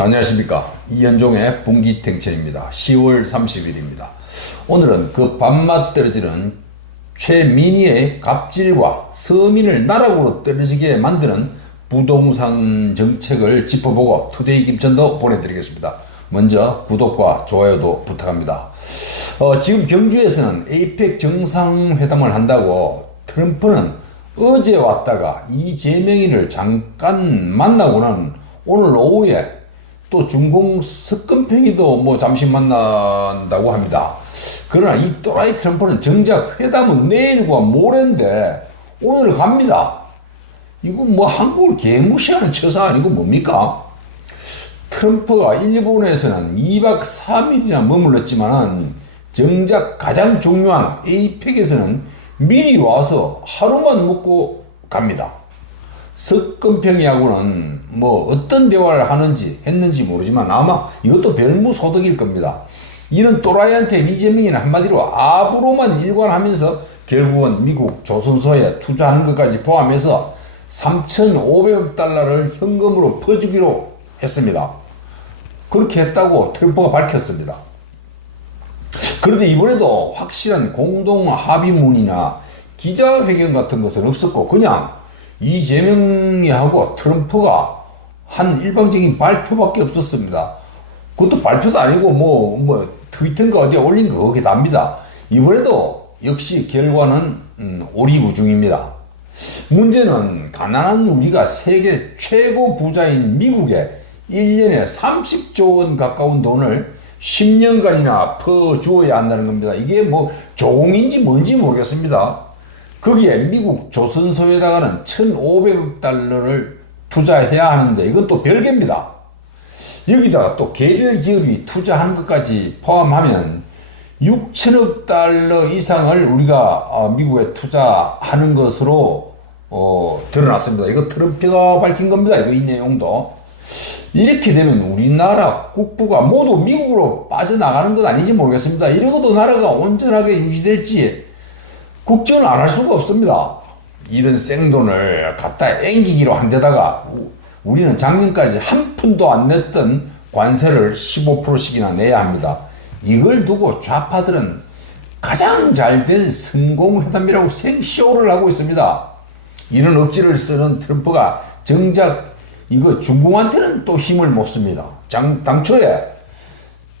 안녕하십니까. 이현종의 분기탱천입니다. 10월 30일입니다. 오늘은 그 밥맛 떨어지는 최민희의 갑질과 서민을 나락으로 떨어지게 만드는 부동산 정책을 짚어보고 투데이 김천도 보내드리겠습니다. 먼저 구독과 좋아요도 부탁합니다. 지금 경주에서는 에이펙 정상회담을 한다고 트럼프는 어제 왔다가 이재명이를 잠깐 만나고는 오늘 오후에 또 중공 석건평이도 잠시 만난다고 합니다. 그러나 이 또라이 트럼프는 정작 회담은 내일과 모레인데 오늘 갑니다. 이거 한국을 개무시하는 처사 아니고 뭡니까? 트럼프가 일본에서는 2박 3일이나 머물렀지만은 정작 가장 중요한 에이펙에서는 미리 와서 하루만 묵고 갑니다. 석건평이하고는 어떤 대화를 했는지 모르지만 아마 이것도 별무소득일 겁니다. 이런 또라이한테 이재명이는 한마디로 압으로만 일관하면서 결국은 미국 조선소에 투자하는 것까지 포함해서 3,500억 달러를 현금으로 퍼주기로 했습니다. 그렇게 했다고 트럼프가 밝혔습니다. 그런데 이번에도 확실한 공동 합의문이나 기자회견 같은 것은 없었고 그냥 이재명이하고 트럼프가 한 일방적인 발표밖에 없었습니다. 그것도 발표도 아니고 트위터인가 어디에 올린 거 그게 답니다. 이번에도 역시 결과는 오리무중입니다. 문제는 가난한 우리가 세계 최고 부자인 미국에 1년에 30조 원 가까운 돈을 10년간이나 퍼주어야 한다는 겁니다. 이게 조공인지 뭔지 모르겠습니다. 거기에 미국 조선소에다가는 1,500억 달러를 투자해야 하는데 이건 또 별개입니다. 여기다가 또 개별 기업이 투자하는 것까지 포함하면 6천억 달러 이상을 우리가 미국에 투자하는 것으로 드러났습니다. 이거 트럼프가 밝힌 겁니다. 이 내용도. 이렇게 되면 우리나라 국부가 모두 미국으로 빠져나가는 건 아닌지 모르겠습니다. 이러고도 나라가 온전하게 유지될지 걱정을 안 할 수가 없습니다. 이런 생돈을 갖다 앵기기로 한 데다가 우리는 작년까지 한 푼도 안 냈던 관세를 15%씩이나 내야 합니다. 이걸 두고 좌파들은 가장 잘된 성공회담이라고 생쇼를 하고 있습니다. 이런 억지를 쓰는 트럼프가 정작 이거 중공한테는 또 힘을 못 씁니다. 당초에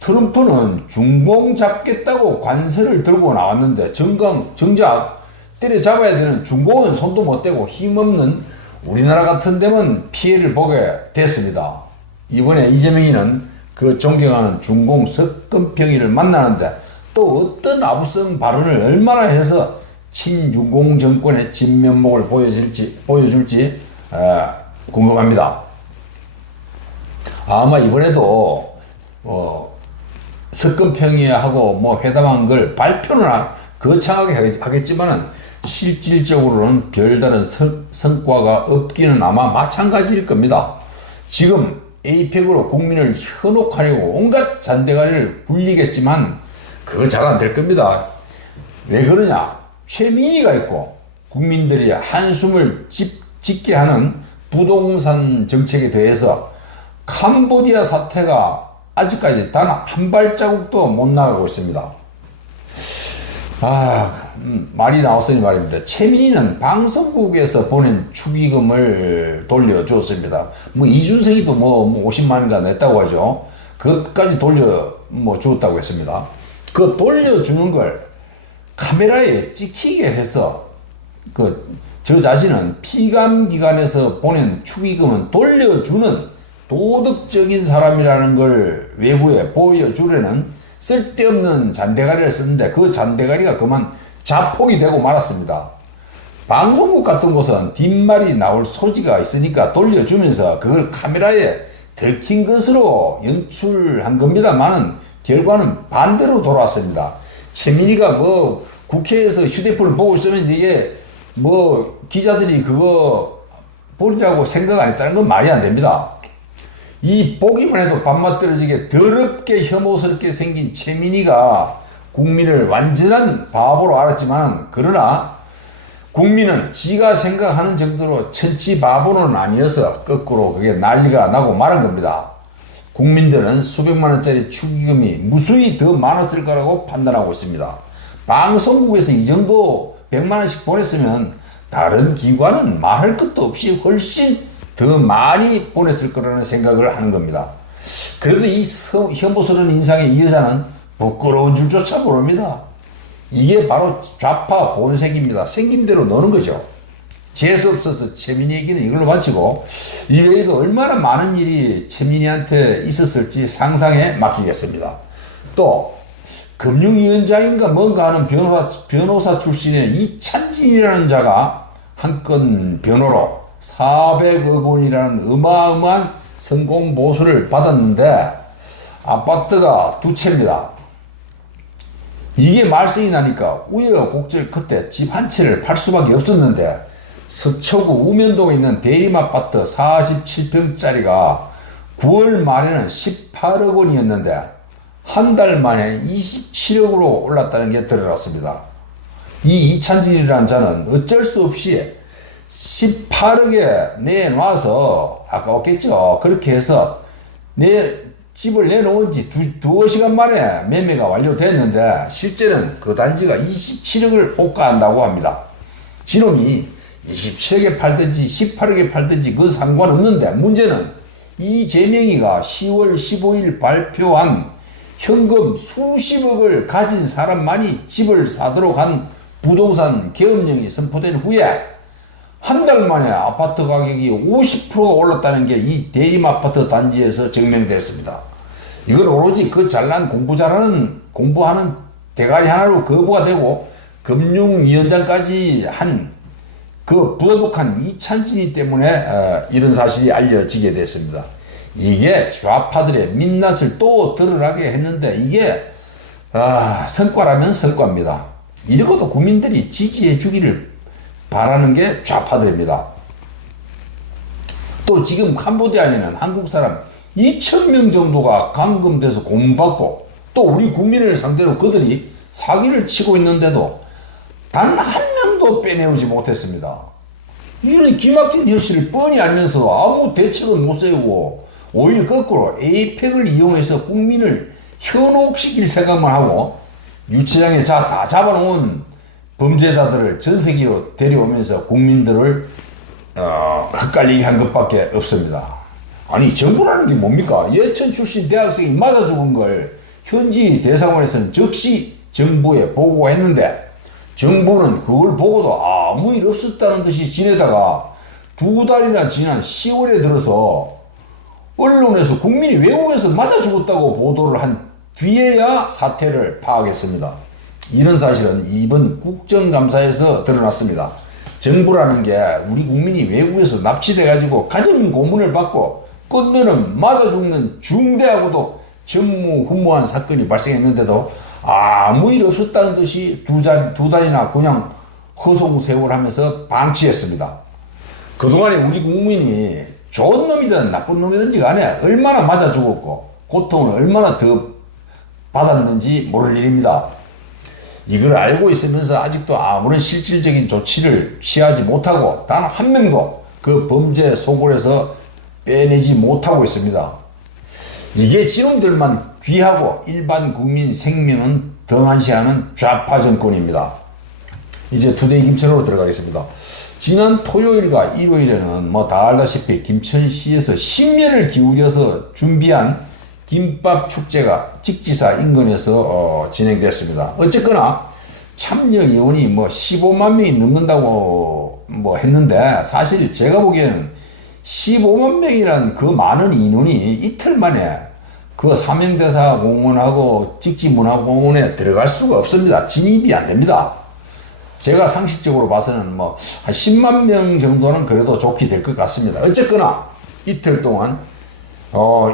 트럼프는 중공 잡겠다고 관세를 들고 나왔는데 정작 때려잡아야 되는 중공은 손도 못 대고 힘없는 우리나라 같은 데만 피해를 보게 됐습니다. 이번에 이재명이는 그 존경하는 중공 석건평이를 만나는데 또 어떤 아부성 발언을 얼마나 해서 친중공 정권의 진면목을 보여줄지 궁금합니다. 아마 이번에도 석건평이하고 회담한 걸 발표는 거창하게 하겠지만은 실질적으로는 별다른 성과가 없기는 아마 마찬가지일 겁니다. 지금 에이펙으로 국민을 현혹하려고 온갖 잔대가리를 굴리겠지만 그거 잘 안 될 겁니다. 왜 그러냐? 최민희가 있고 국민들이 한숨을 짓게 하는 부동산 정책에 대해서 캄보디아 사태가 아직까지 단 한 발자국도 못 나가고 있습니다. 말이 나왔으니 말입니다. 최민희는 방송국에서 보낸 축의금을 돌려주었습니다. 이준석이도 50만원인가 냈다고 하죠. 그것까지 돌려주었다고 했습니다. 그 돌려주는 걸 카메라에 찍히게 해서 저 자신은 피감기관에서 보낸 축의금은 돌려주는 도덕적인 사람이라는 걸 외부에 보여주려는 쓸데없는 잔대가리를 쓰는데 그 잔대가리가 그만 자폭이 되고 말았습니다. 방송국 같은 곳은 뒷말이 나올 소지가 있으니까 돌려주면서 그걸 카메라에 들킨 것으로 연출한 겁니다만은 결과는 반대로 돌아왔습니다. 최민희가 국회에서 휴대폰을 보고 있으면 이게 기자들이 그거 보리라고 생각 안 했다는 건 말이 안 됩니다. 이 보기만 해도 밥맛 떨어지게 더럽게 혐오스럽게 생긴 최민희가 국민을 완전한 바보로 알았지만 그러나 국민은 지가 생각하는 정도로 천치 바보는 아니어서 거꾸로 그게 난리가 나고 말은 겁니다. 국민들은 수백만 원짜리 축의금이 무수히 더 많았을 거라고 판단하고 있습니다. 방송국에서 이 정도 100만 원씩 보냈으면 다른 기관은 말할 것도 없이 훨씬 더 많이 보냈을 거라는 생각을 하는 겁니다. 그래도 이 혐오스러운 인상의 이 여자는 부끄러운 줄조차 모릅니다. 이게 바로 좌파 본색입니다. 생긴 대로 노는 거죠. 재수없어서 최민희 얘기는 이걸로 마치고 이외에도 얼마나 많은 일이 최민희한테 있었을지 상상에 맡기겠습니다. 또 금융위원장인가 뭔가 하는 변호사 출신의 이찬진이라는 자가 한 건 변호로 400억 원이라는 어마어마한 성공 보수를 받았는데 아파트가 두 채입니다. 이게 말썽이 나니까 우여곡절 끝에 집 한 채를 팔 수밖에 없었는데 서초구 우면동에 있는 대림아파트 47평짜리가 9월 말에는 18억 원이었는데 한 달 만에 27억으로 올랐다는 게 드러났습니다. 이 이찬진이라는 자는 어쩔 수 없이 18억에 내놔서 아까웠겠죠. 그렇게 해서 집을 내놓은 지 두어 시간 만에 매매가 완료됐는데 실제는 그 단지가 27억을 호가한다고 합니다. 지놈이 27억에 팔든지 18억에 팔든지 그건 상관없는데 문제는 이재명이가 10월 15일 발표한 현금 수십억을 가진 사람만이 집을 사도록 한 부동산 계엄령이 선포된 후에 한 달 만에 아파트 가격이 50%가 올랐다는 게 이 대림아파트 단지에서 증명됐습니다. 이건 오로지 그 잘난 공부하는 대가리 하나로 거부가 되고 금융위원장까지 한 그 부도덕한 이찬진이 때문에 이런 사실이 알려지게 됐습니다. 이게 좌파들의 민낯을 또 드러나게 했는데 이게 성과라면 성과입니다. 이러고도 국민들이 지지해 주기를 바라는 게 좌파들입니다. 또 지금 캄보디아에는 한국 사람 2,000명 정도가 감금돼서 고문받고 또 우리 국민을 상대로 그들이 사기를 치고 있는데도 단 한 명도 빼내오지 못했습니다. 이런 기막힌 현실을 뻔히 알면서 아무 대책은 못 세우고 오히려 거꾸로 에이펙을 이용해서 국민을 현혹시킬 생각만 하고 유치장에 다 잡아놓은 범죄자들을 전 세계로 데려오면서 국민들을 헷갈리게 한 것밖에 없습니다. 아니 정부라는 게 뭡니까? 예천 출신 대학생이 맞아 죽은 걸 현지 대사관에서는 즉시 정부에 보고했는데 정부는 그걸 보고도 아무 일 없었다는 듯이 지내다가 두 달이나 지난 10월에 들어서 언론에서 국민이 외국에서 맞아 죽었다고 보도를 한 뒤에야 사태를 파악했습니다. 이런 사실은 이번 국정감사에서 드러났습니다. 정부라는 게 우리 국민이 외국에서 납치돼가지고 가정 고문을 받고 끝내는 맞아 죽는 중대하고도 전무후무한 사건이 발생했는데도 아무 일 없었다는 듯이 두 달이나 그냥 허송세월 하면서 방치했습니다. 그동안에 우리 국민이 좋은 놈이든 나쁜 놈이든지 간에 얼마나 맞아 죽었고 고통을 얼마나 더 받았는지 모를 일입니다. 이걸 알고 있으면서 아직도 아무런 실질적인 조치를 취하지 못하고 단 한 명도 그 범죄 소굴에서 빼내지 못하고 있습니다. 이게 지놈들만 귀하고 일반 국민 생명은 등한시하는 좌파 정권입니다. 이제 투데이 김천으로 들어가겠습니다. 지난 토요일과 일요일에는 다 알다시피 김천시에서 심혈을 기울여서 준비한 김밥 축제가 직지사 인근에서 진행됐습니다. 어쨌거나 참여 예원이 15만 명이 넘는다고 했는데 사실 제가 보기에는 15만 명이란 그 많은 인원이 이틀 만에 그 사명대사 공원하고 직지문화공원에 들어갈 수가 없습니다. 진입이 안 됩니다. 제가 상식적으로 봐서는 한 10만 명 정도는 그래도 좋게 될 것 같습니다. 어쨌거나 이틀 동안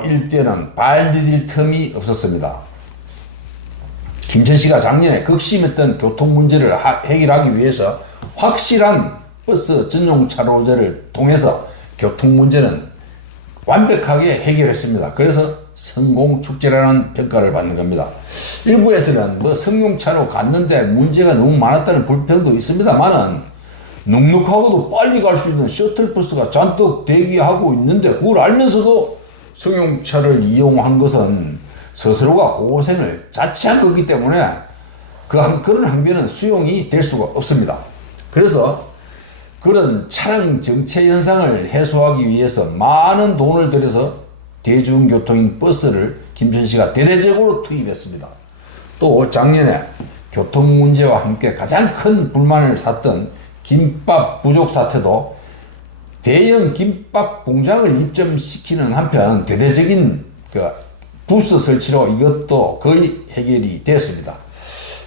일대는 발 디딜 틈이 없었습니다. 김천시가 작년에 극심했던 교통 문제를 해결하기 위해서 확실한 버스 전용 차로제를 통해서 교통 문제는 완벽하게 해결했습니다. 그래서 성공축제라는 평가를 받는 겁니다. 일부에서는 성룡차로 갔는데 문제가 너무 많았다는 불평도 있습니다만은 눅눅하고도 빨리 갈 수 있는 셔틀버스가 잔뜩 대기하고 있는데 그걸 알면서도 승용차를 이용한 것은 스스로가 고생을 자체한 거기 때문에 그런 항변은 수용이 될 수가 없습니다. 그래서 그런 차량 정체 현상을 해소하기 위해서 많은 돈을 들여서 대중교통인 버스를 김천시가 대대적으로 투입했습니다. 또 작년에 교통 문제와 함께 가장 큰 불만을 샀던 김밥 부족 사태도 대형 김밥 공장을 입점시키는 한편 대대적인 부스 설치로 이것도 거의 해결이 됐습니다.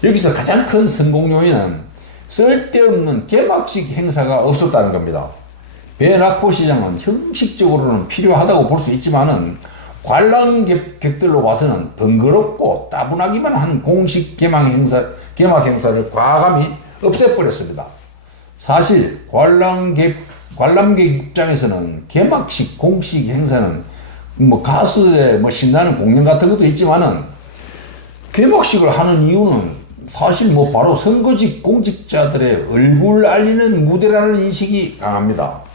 여기서 가장 큰 성공 요인은 쓸데없는 개막식 행사가 없었다는 겁니다. 배낙포 시장은 형식적으로는 필요하다고 볼 수 있지만은 관람객들로 봐서는 번거롭고 따분하기만 한 공식 개막 행사를 과감히 없애버렸습니다. 사실 관람객 입장에서는 개막식 공식 행사는 가수의 신나는 공연 같은 것도 있지만은 개막식을 하는 이유는 사실 바로 선거직 공직자들의 얼굴 알리는 무대라는 인식이 강합니다.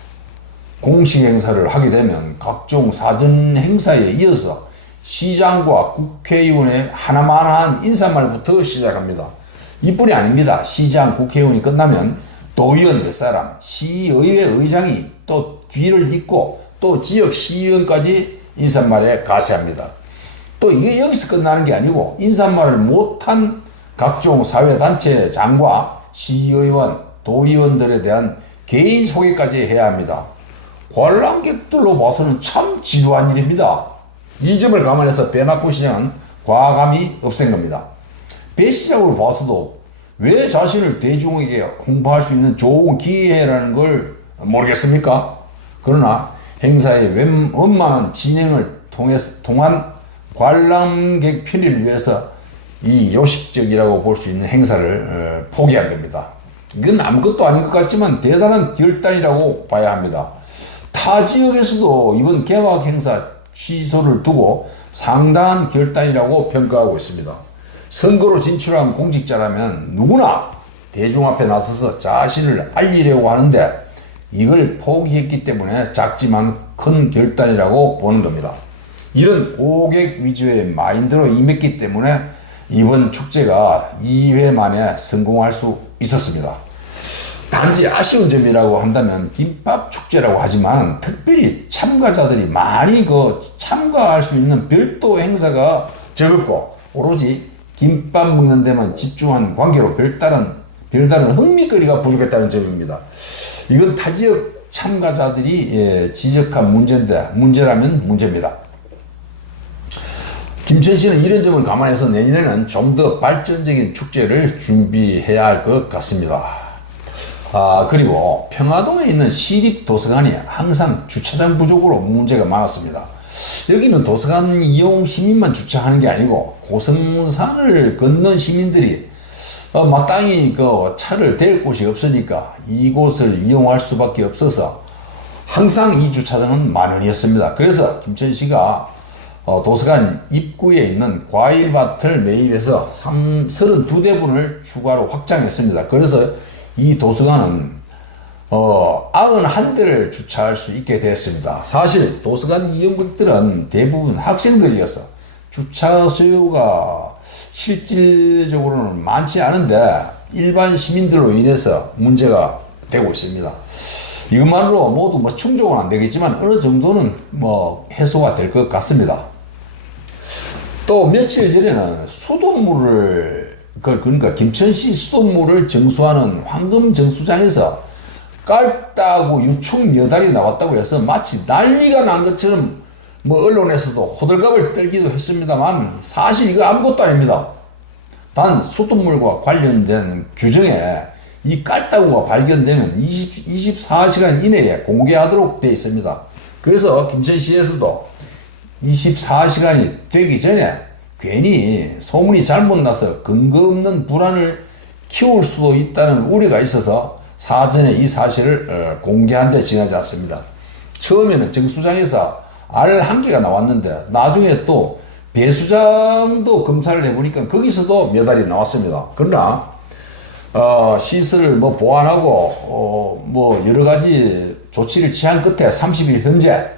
공식 행사를 하게 되면 각종 사전 행사에 이어서 시장과 국회의원의 하나만한 인사말부터 시작합니다. 이뿐이 아닙니다. 시장, 국회의원이 끝나면 도의원 몇 사람, 시의회 의장이 또 뒤를 잇고 또 지역 시의원까지 인사말에 가세합니다. 또 이게 여기서 끝나는 게 아니고 인사말을 못한 각종 사회단체장과 시의원, 도의원들에 대한 개인 소개까지 해야 합니다. 관람객들로 봐서는 참 지루한 일입니다. 이 점을 감안해서 배낙포 시장은 과감히 없앤 겁니다. 배 시장으로 봐서도 왜 자신을 대중에게 홍보할 수 있는 좋은 기회라는 걸 모르겠습니까? 그러나 행사의 원만한 진행을 통한 관람객 편의를 위해서 이 요식적이라고 볼 수 있는 행사를 포기한 겁니다. 이건 아무것도 아닌 것 같지만 대단한 결단이라고 봐야 합니다. 타 지역에서도 이번 개막 행사 취소를 두고 상당한 결단이라고 평가하고 있습니다. 선거로 진출한 공직자라면 누구나 대중 앞에 나서서 자신을 알리려고 하는데 이걸 포기했기 때문에 작지만 큰 결단이라고 보는 겁니다. 이런 고객 위주의 마인드로 임했기 때문에 이번 축제가 2회 만에 성공할 수 있었습니다. 단지 아쉬운 점이라고 한다면 김밥 축제라고 하지만 특별히 참가자들이 많이 참가할 수 있는 별도 행사가 적었고 오로지 김밥 먹는 데만 집중한 관계로 별다른 흥미거리가 부족했다는 점입니다. 이건 타 지역 참가자들이 지적한 문제라면 문제입니다. 김천시는 이런 점을 감안해서 내년에는 좀 더 발전적인 축제를 준비해야 할 것 같습니다. 그리고 평화동에 있는 시립도서관이 항상 주차장 부족으로 문제가 많았습니다. 여기는 도서관 이용 시민만 주차하는 게 아니고 고성산을 걷는 시민들이 마땅히 차를 댈 곳이 없으니까 이곳을 이용할 수밖에 없어서 항상 이 주차장은 만원이었습니다. 그래서 김천시가 도서관 입구에 있는 과일밭을 매입해서 32대분을 추가로 확장했습니다. 그래서 이 도서관은 91대를 주차할 수 있게 되었습니다. 사실 도서관 이용객들은 대부분 학생들이어서 주차 수요가 실질적으로는 많지 않은데 일반 시민들로 인해서 문제가 되고 있습니다. 이것만으로 모두 충족은 안 되겠지만 어느 정도는 해소가 될 것 같습니다. 또 며칠 전에는 수돗물을 그러니까 김천시 수돗물을 정수하는 황금정수장에서 깔따구 유축 여달이 나왔다고 해서 마치 난리가 난 것처럼 언론에서도 호들갑을 떨기도 했습니다만 사실 이거 아무것도 아닙니다. 단 수돗물과 관련된 규정에 이 깔따구가 발견되면 24시간 이내에 공개하도록 되어 있습니다. 그래서 김천시에서도 24시간이 되기 전에 괜히 소문이 잘못 나서 근거 없는 불안을 키울 수도 있다는 우려가 있어서 사전에 이 사실을 공개한 데 지나지 않습니다. 처음에는 정수장에서 알 1개가 나왔는데 나중에 또 배수장도 검사를 해보니까 거기서도 몇 알이 나왔습니다. 그러나 시설을 보완하고 여러 가지 조치를 취한 끝에 30일 현재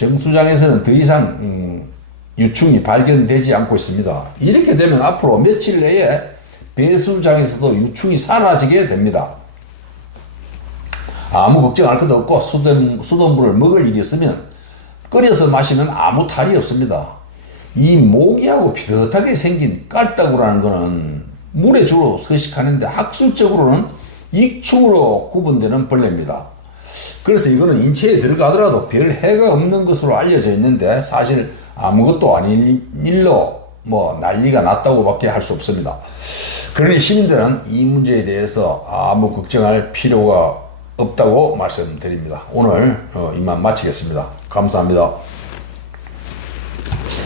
정수장에서는 더 이상 유충이 발견되지 않고 있습니다. 이렇게 되면 앞으로 며칠 내에 배수장에서도 유충이 사라지게 됩니다. 아무 걱정할 것도 없고 수돗물을 먹을 일이 있으면 끓여서 마시면 아무 탈이 없습니다. 이 모기하고 비슷하게 생긴 깔따구라는 것은 물에 주로 서식하는데 학술적으로는 익충으로 구분되는 벌레입니다. 그래서 이거는 인체에 들어가더라도 별 해가 없는 것으로 알려져 있는데 사실 아무것도 아닌 일로 뭐 난리가 났다고 밖에 할 수 없습니다. 그러니 시민들은 이 문제에 대해서 아무 걱정할 필요가 없다고 말씀드립니다. 오늘 이만 마치겠습니다. 감사합니다.